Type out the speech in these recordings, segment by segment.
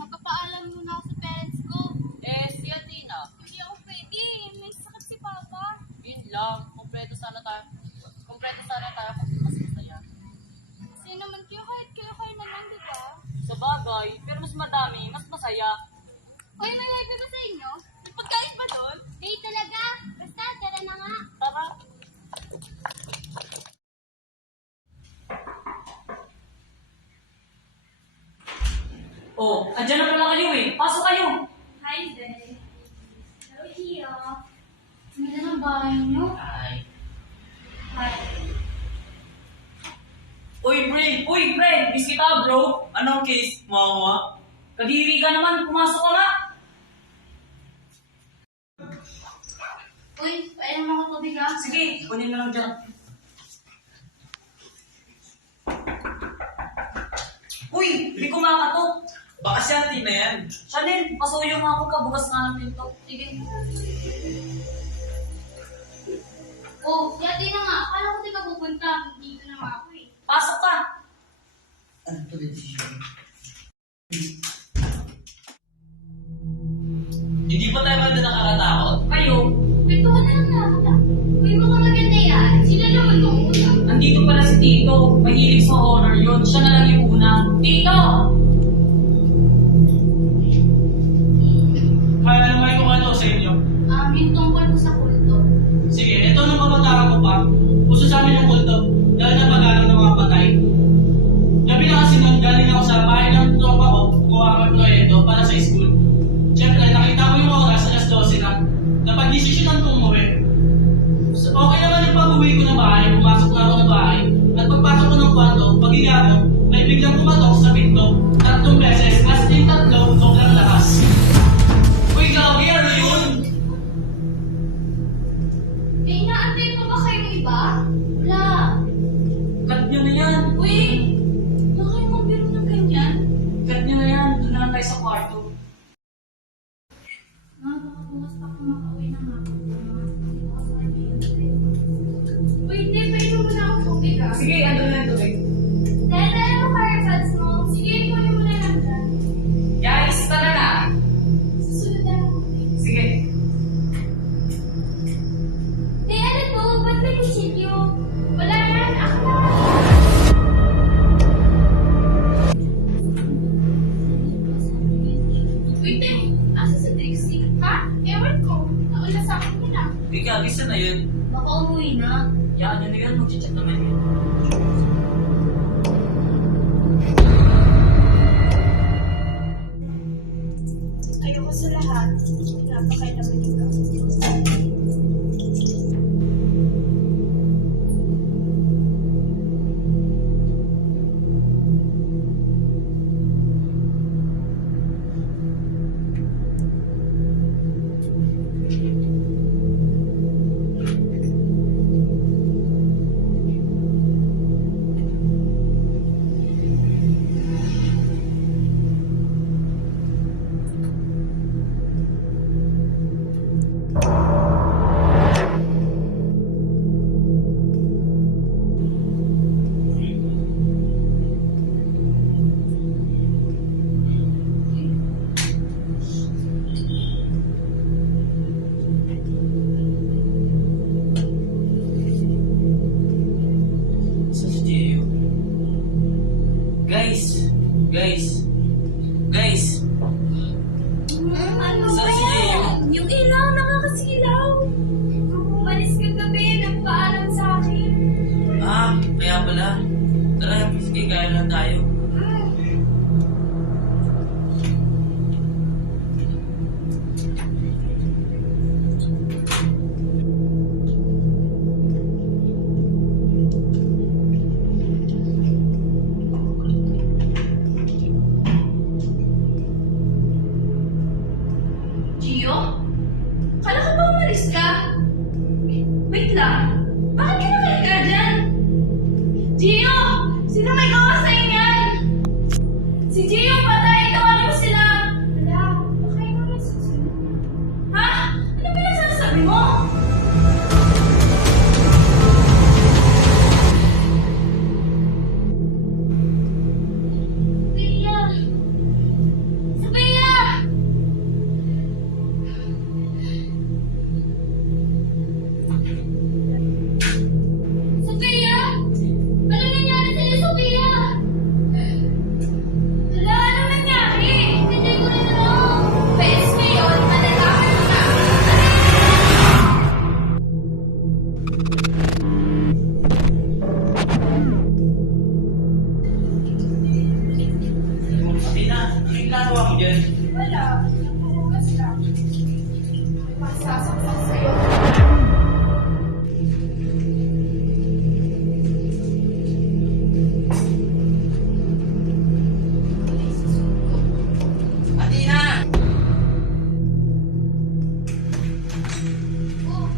Magpapaalam muna ako sa parents ko. Si Athena. Hindi ako pwede. May sakit si Papa. Yun lang. Kompleto sana tayo kung mas masaya. Kasi naman kayo na lang, di ba? Sa bagay, pero mas madami, mas masaya. Uy, may wifi ba sa inyo? May pagkain ba doon? Hey, talaga. Basta, tara na nga. Tara. Oh, andyan na pala kayo eh. Pasok kayo. Hi, Day. Hello, Iyo. Ganda ng bahay niyo. Hi. Hi. Uy, pre. Miss kita, bro. Anong case, mama? Kadiri ka naman. Pumasok ka nga. Uy, pwede naman ako tubig ah. Sige, kunin mo lang dyan. Uy, hindi kumakatok. Baka si Ate na yan. Chanel, pasuyo nga ako ka. Bukas nga ng pinto. Sige. Oh, dati na nga. Akala ko di ka pupunta. Dito na nga ako eh. Pasok ka. Ano to din si Hindi pa tayo ba nakakatakot? Kayo, Pito ka na lang nakita. Uy, mukhang maganda yan. Sila naman nung una. nandito pala si Tito. Mahilig sa horror yun. Siya na lang yung una. Tito! Kaya naman kung ano sa inyo. Yung tungkol ko sa kulto. Sige, ito nung kabataan ko pa. Gusto sa amin yung kulto. Dahil na pag-aaral ng mga patay. Gabi na kasi nun, galing ako sa bahay ng tropa ko. Kuha kami proyekto para sa school. Siyempre, nakita ko yung oras, alas 12 na. Napag-desisyonan kong umuwi. So, okay naman yung pag-uwi ko ng bahay. Pumasok na ako ng bahay. At pagpasok ko ng kwarto, pag-iga ko, may biglang pumatok sa pinto. 3 beses, as in 3, sobrang lakas. Uy, grabe, ano yun? Eh, inaantay mo ba kayong iba? Wala. Cut nyo na yan. Uy, wala kayong magbiro ng ganyan. Cut nyo na yan. Doon na lang tayo sa kwarto. Bukas pa ako makauwi ng hapon. Uy, hindi. Pwede mo na ako tubig ah. Sige, ano na yung tubig. Dahil mo kaya pads mo. Sige, kunin mo na lang dyan. Guys, tara na. Susunod na ako. Sige. Eh, ano to? Ba't may kusilyo? Wala yan. Ako na. Wait, asa sa Trixie? Ha? Ewan ko. Naula sa akin yun ah. Ika, gisa na yun. Baka umuwi na. Yan, ano yun? Mag-chat naman yun. Ayoko sa lahat. Napakailaman yung gamit ko. Sa si Gio. Guys. Ano Saan ba si Gio? yan? Yung ilaw, nakakasilaw. Umalis ka gabi, nagpaalam sa akin. Kaya pala. Tara, sige, kaya lang tayo. ginagawa mo dyan? Wala. Nakuhugas lang. Masasaktan sa'yo. Athena! Oh,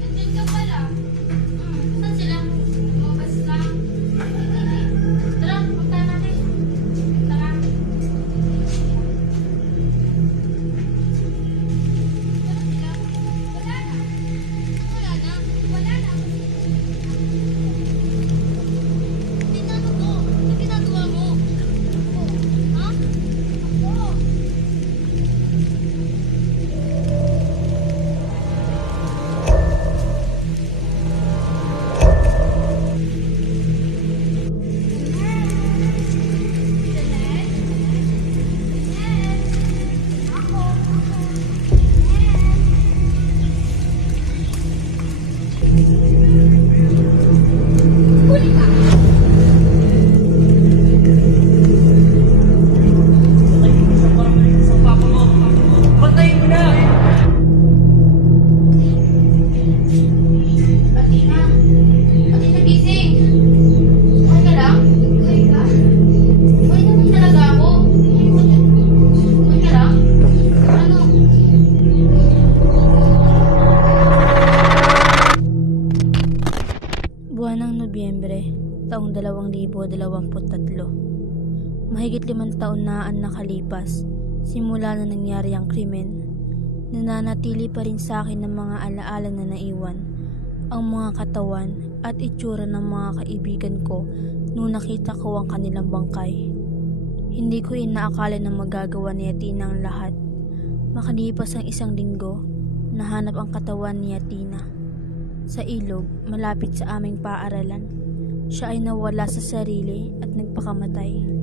nandun ka pala. Saan sila? Lumabas lang. Tara, punta natin. Tara. Tara sila. Wala na. Wala na. Wala na. Tinanong ko. Ano ginagawa mo? Oh, ha? Ako. Huli ka! Sa papa mo. Bantayin mo na! Athena! Athena, gising! Okay ka lang? Okay ka? Okay naman talaga ako. Okay ka lang? Ano? Buwan ng Nobyembre, taong 2023. Mahigit 5 taon na ang nakalipas simula na nangyari ang krimen. Nananatili pa rin sa akin ng mga alaala na naiwan, ang mga katawan at itsura ng mga kaibigan ko nung nakita ko ang kanilang bangkay. Hindi ko inaakala na magagawa ni Athena ang lahat. Makalipas ang 1 linggo, nahanap ang katawan ni Athena sa ilog malapit sa aming paaralan. Siya ay nawala sa sarili at nagpakamatay.